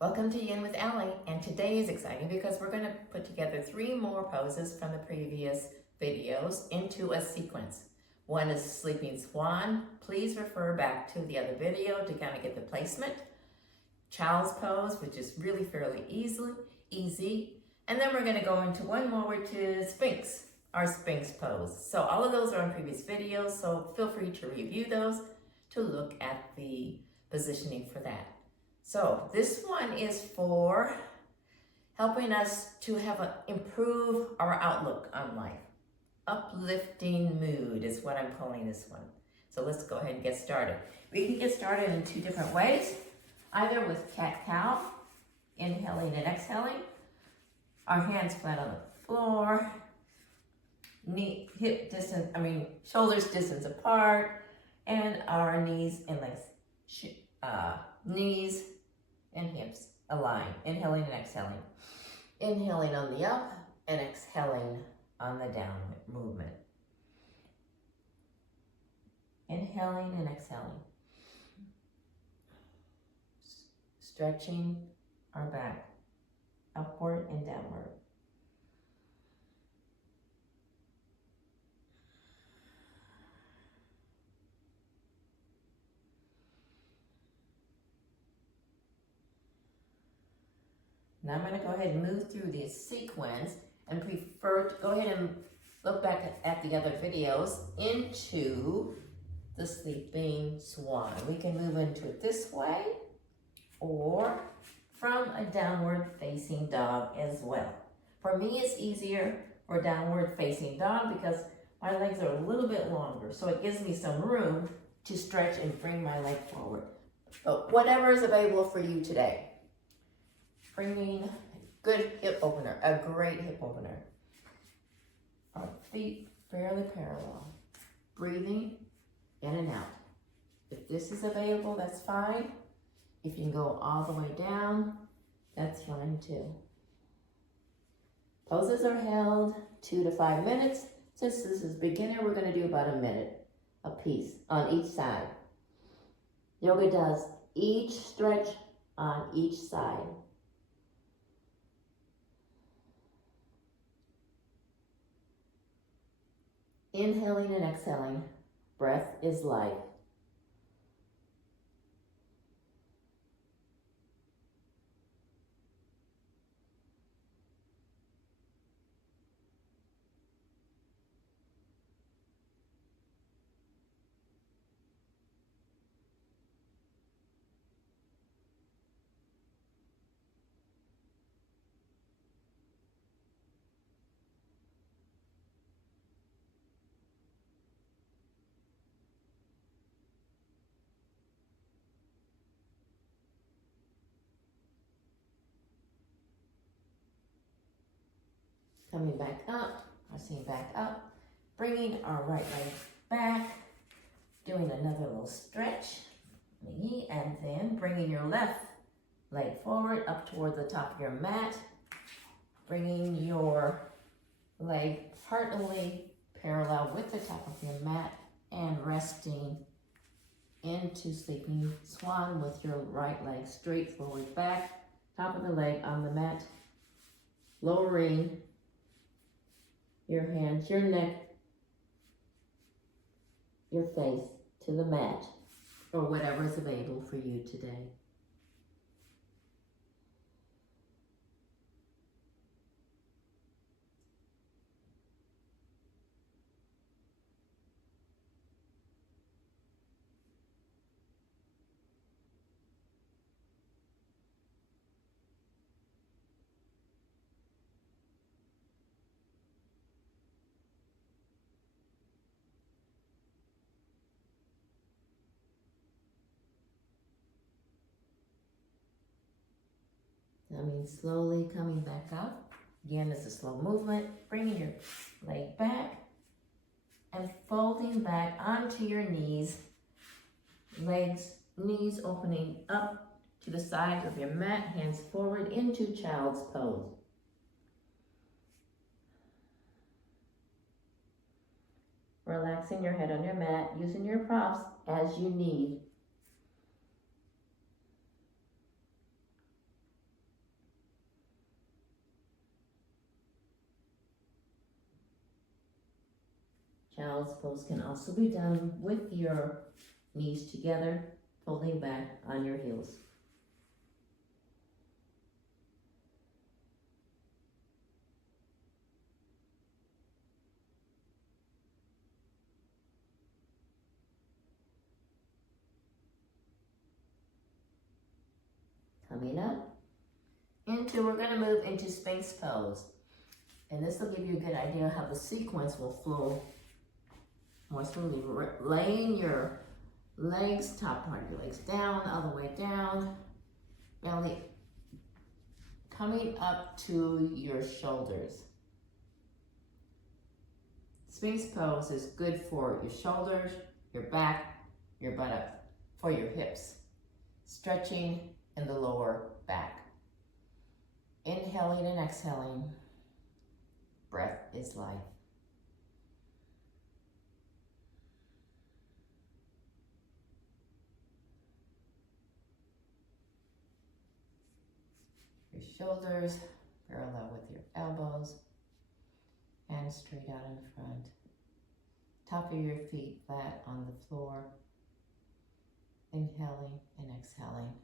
Welcome to Yin with Allie, and today is exciting because we're going to put together 3 more poses from the previous videos into a sequence. One is Sleeping Swan. Please refer back to the other video to kind of get the placement. Child's Pose, which is really fairly easy. And then we're going to go into one more, which is Sphinx, our Sphinx pose. So all of those are in previous videos, so feel free to review those to look at the positioning for that. So this one is for helping us to improve our outlook on life. Uplifting mood is what I'm calling this one. So let's go ahead and get started. We can get started in 2 different ways, either with cat-cow, inhaling and exhaling, our hands flat on the floor, shoulders distance apart, and our knees and legs, knees and hips align, inhaling and exhaling. Inhaling on the up and exhaling on the down movement. Inhaling and exhaling. Stretching our back upward and downward. Now I'm going to go ahead and move through this sequence and prefer to go ahead and look back at the other videos into the Sleeping Swan. We can move into it this way or from a downward facing dog as well. For me, it's easier for downward facing dog because my legs are a little bit longer, so it gives me some room to stretch and bring my leg forward. But whatever is available for you today. Bringing a good hip opener, a great hip opener. Our feet fairly parallel. Breathing in and out. If this is available, that's fine. If you can go all the way down, that's fine too. Poses are held 2 to 5 minutes. Since this is beginner, we're going to do about a minute a piece on each side. Yoga does each stretch on each side. Inhaling and exhaling. Breath is life. Coming back up, pressing back up, bringing our right leg back, doing another little stretch, and then bringing your left leg forward up toward the top of your mat, bringing your leg partly parallel with the top of your mat and resting into Sleeping Swan with your right leg straight forward back, top of the leg on the mat, lowering your hands, your neck, your face to the mat, or whatever is available for you today. Slowly coming back up. Again, it's a slow movement. Bringing your leg back and folding back onto your knees. Knees opening up to the sides of your mat, hands forward into Child's Pose. Relaxing your head on your mat, using your props as you need. Child's pose can also be done with your knees together, folding back on your heels. Coming up, we're going to move into Sphinx pose. And this will give you a good idea how the sequence will flow more smoothly. Laying your legs, top part of your legs down, all the way down, belly coming up to your shoulders. Sphinx pose is good for your shoulders, your back, your buttock, for your hips. Stretching in the lower back. Inhaling and exhaling. Breath is life. Your shoulders parallel with your elbows. Hands straight out in front. Top of your feet flat on the floor. Inhaling and exhaling.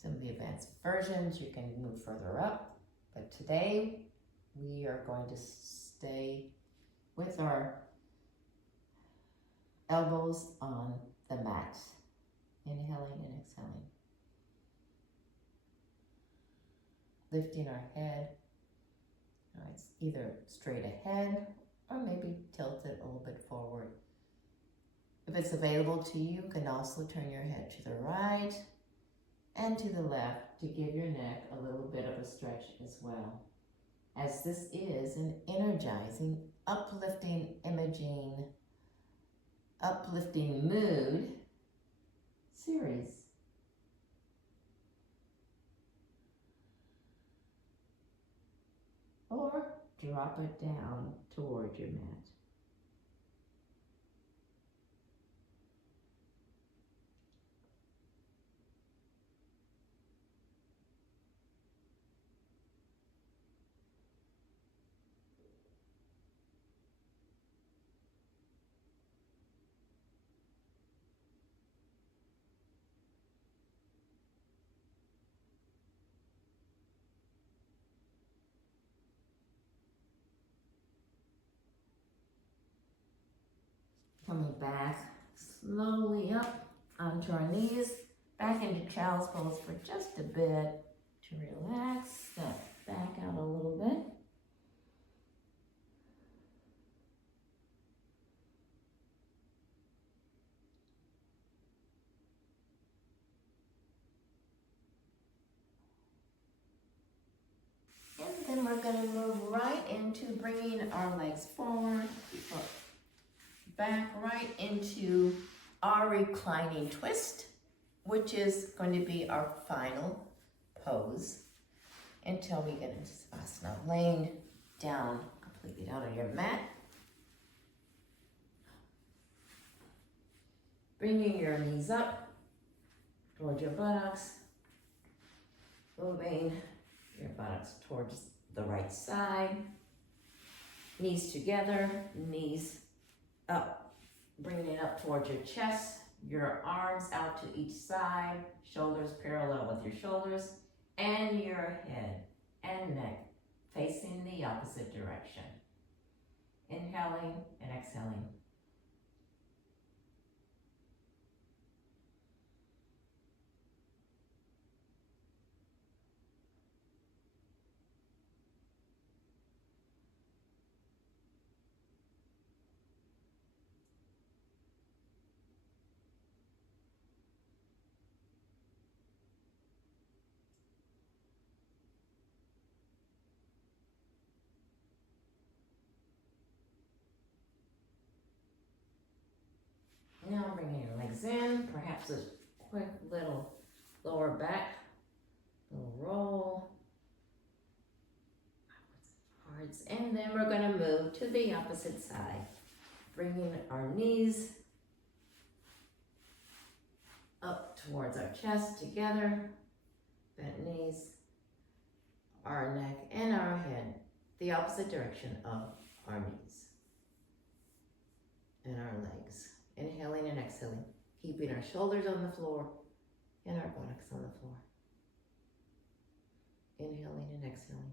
Some of the advanced versions, you can move further up, but today we are going to stay with our elbows on the mat. Inhaling and exhaling. Lifting our head. Now it's either straight ahead or maybe tilted a little bit forward. If it's available to you, you can also turn your head to the right and to the left to give your neck a little bit of a stretch as well. As this is an energizing, uplifting mood series. Or drop it down toward your mat. Coming back slowly up onto our knees, back into child's pose for just a bit to relax, step back out a little bit. And then we're going to move right into bringing our legs forward, back right into our reclining twist, which is going to be our final pose until we get into Savasana. Laying down, completely down on your mat. Bringing your knees up towards your buttocks. Moving your buttocks towards the right side. Knees together, knees up. Bringing it up towards your chest. Your arms out to each side. Shoulders parallel with your shoulders. And your head and neck facing the opposite direction. Inhaling and exhaling. Now bringing your legs in, perhaps a quick little lower back, little roll, backwards and forwards, and then we're going to move to the opposite side. bringing our knees up towards our chest together, bent knees, our neck and our head, the opposite direction of our knees and our legs. Inhaling and exhaling, keeping our shoulders on the floor and our buttocks on the floor. Inhaling and exhaling.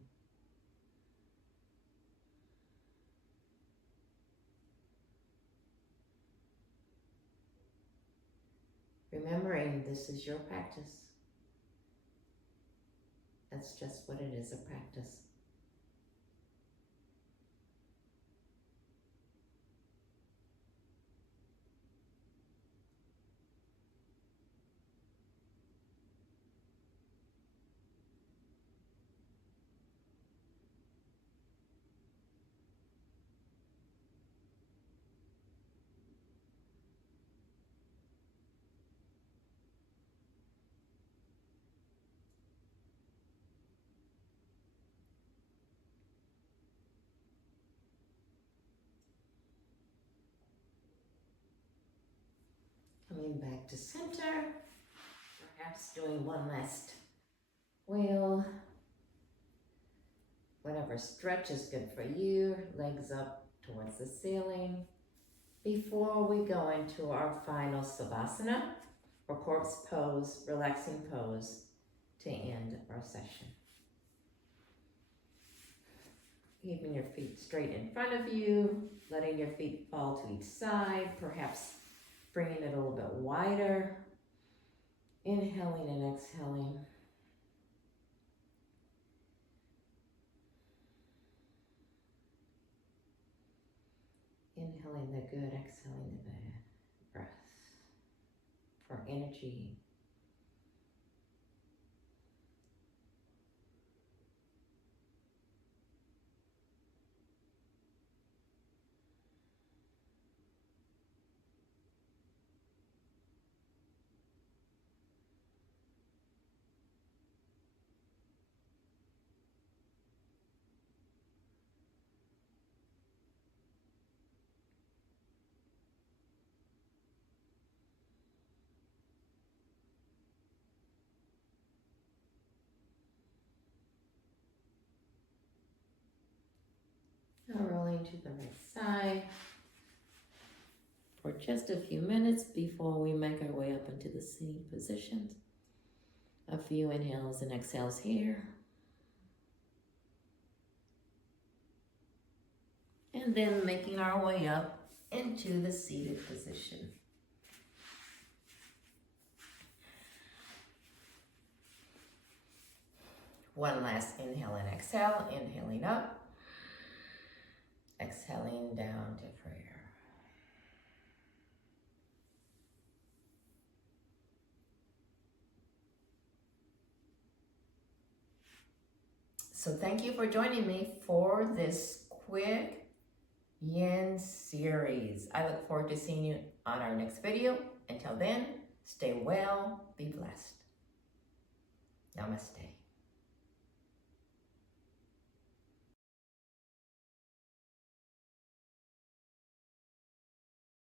Remembering this is your practice. That's just what it is, a practice. Coming back to center, perhaps doing one last wheel. Whatever stretch is good for you, legs up towards the ceiling. Before we go into our final savasana, or corpse pose, relaxing pose, to end our session. Keeping your feet straight in front of you, letting your feet fall to each side, perhaps bringing it a little bit wider. Inhaling and exhaling. Inhaling the good, exhaling the bad breath for energy. Now rolling to the right side for just a few minutes before we make our way up into the sitting positions. A few inhales and exhales here. And then making our way up into the seated position. One last inhale and exhale, inhaling up, exhaling down to prayer. So thank you for joining me for this quick Yin series. I look forward to seeing you on our next video. Until then, stay well, be blessed. Namaste.